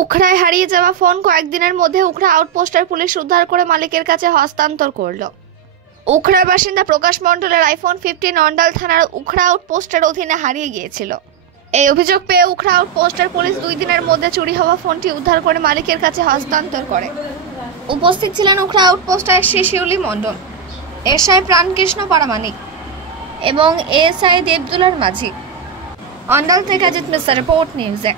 উখড়ায় হারিয়ে যাওয়া ফোন কয়েকদিনের মধ্যে উখড়া আউটপোস্টের পুলিশ উদ্ধার করে মালিকের কাছে হস্তান্তর করল। উখড়ার বাসিন্দা প্রকাশ মণ্ডলের আইফোন 15 অন্ডাল থানার উখড়া আউটপোস্টের অধীনে হারিয়ে গিয়েছিল। এই অভিযোগ পেয়ে উখড়া আউটপোস্টের পুলিশ 2 দিনের মধ্যে চুরি হওয়া ফোনটি উদ্ধার করে মালিকের কাছে হস্তান্তর করে। উপস্থিত ছিলেন উখড়া আউটপোস্টের শিশিউলি মণ্ডল, এসআই প্রাণকৃষ্ণ পারামানিক এবং এএসআই দেবদুলার মাঝি। অন্ডাল থেকে অজিত মিশ্র, রিপোর্ট নিউজে।